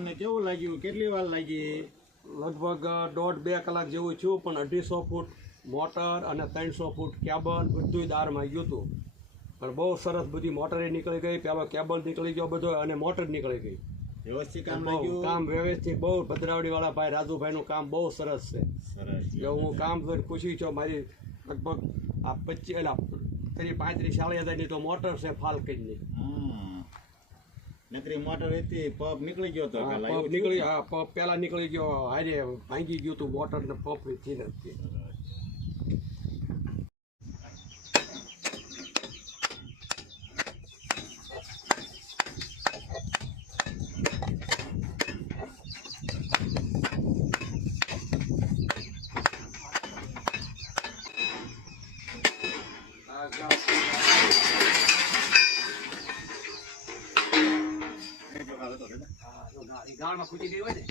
તમને કેવું લાગ્યું? કેટલી વાર લાગી? લગભગ 1.5-2 કલાક જેવું થયું, પણ 250 ફૂટ મોટર અને 300 ફૂટ કેબલ બધું દારમાં ગયું હતું. પણ બહુ સરસ બધી મોટરે નીકળી ગઈ, પેલો કેબલ નીકળી ગયો બધો અને મોટર નીકળી ગઈ. વ્યવસ્થિત કામ બહુ લાગ્યું? કામ વ્યવસ્થિત, બહુ ભદ્રાવડીવાળા ભાઈ રાજુભાઈનું કામ બહુ સરસ છે. સરસ. જો હું કામ જોઈને ખુશી છું. મારી લગભગ આ 35-40 હજારની તો મોટર છે ફાલ્કનની. નકરી મોટર હતી, પંપ નીકળી ગયો હતો. પંપ નીકળી, હા પંપ પહેલા નીકળી ગયો, હારે ભાંગી ગયું હતું મોટર ને પંપ થી નથી. ગાળમાં ખૂટી ગઈ હોય ને